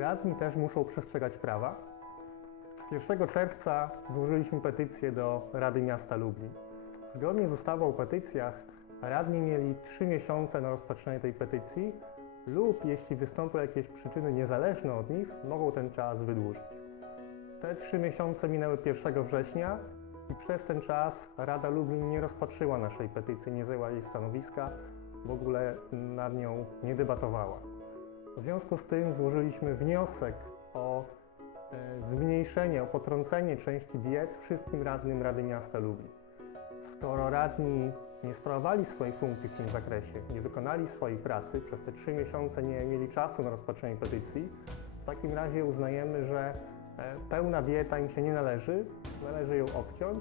Radni też muszą przestrzegać prawa. 1 czerwca złożyliśmy petycję do Rady Miasta Lublin. Zgodnie z ustawą o petycjach radni mieli 3 miesiące na rozpatrzenie tej petycji lub jeśli wystąpią jakieś przyczyny niezależne od nich, mogą ten czas wydłużyć. Te 3 miesiące minęły 1 września i przez ten czas Rada Lublin nie rozpatrzyła naszej petycji, nie zajęła jej stanowiska, w ogóle nad nią nie debatowała. W związku z tym złożyliśmy wniosek o e, zmniejszenie, o potrącenie części diet wszystkim radnym Rady Miasta Lublin. Skoro radni nie sprawowali swoich funkcji w tym zakresie, nie wykonali swojej pracy, przez te trzy miesiące nie mieli czasu na rozpatrzenie petycji, w takim razie uznajemy, że e, pełna dieta im się nie należy, należy ją obciąć,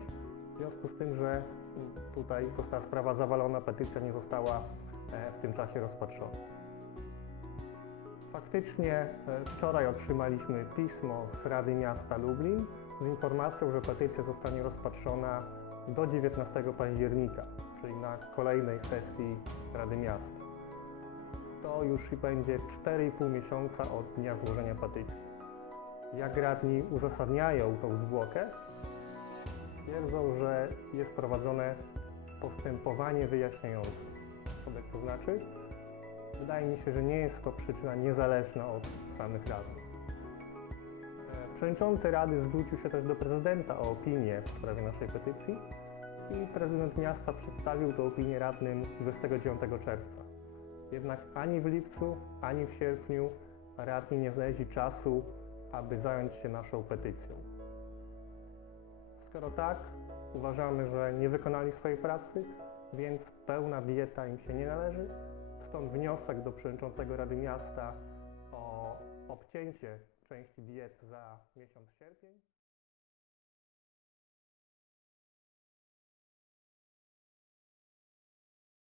w związku z tym, że tutaj została sprawa zawalona, petycja nie została e, w tym czasie rozpatrzona. Faktycznie e, wczoraj otrzymaliśmy pismo z Rady Miasta Lublin z informacją, że petycja zostanie rozpatrzona do 19 października, czyli na kolejnej sesji Rady Miasta. To już będzie 4,5 miesiąca od dnia złożenia petycji. Jak radni uzasadniają tą zwłokę? Twierdzą, że jest prowadzone postępowanie wyjaśniające. Co to znaczy? Wydaje mi się, że nie jest to przyczyna niezależna od samych radnych. E, Przewodniczący Rady zwrócił się też do prezydenta o opinię w sprawie naszej petycji i prezydent miasta przedstawił tę opinię radnym 29 czerwca. Jednak ani w lipcu, ani w sierpniu radni nie znaleźli czasu, aby zająć się naszą petycją. Skoro tak, uważamy, że nie wykonali swojej pracy, więc pełna dieta im się nie należy. Stąd wniosek do przewodniczącego Rady Miasta o obcięcie części diet za miesiąc sierpień.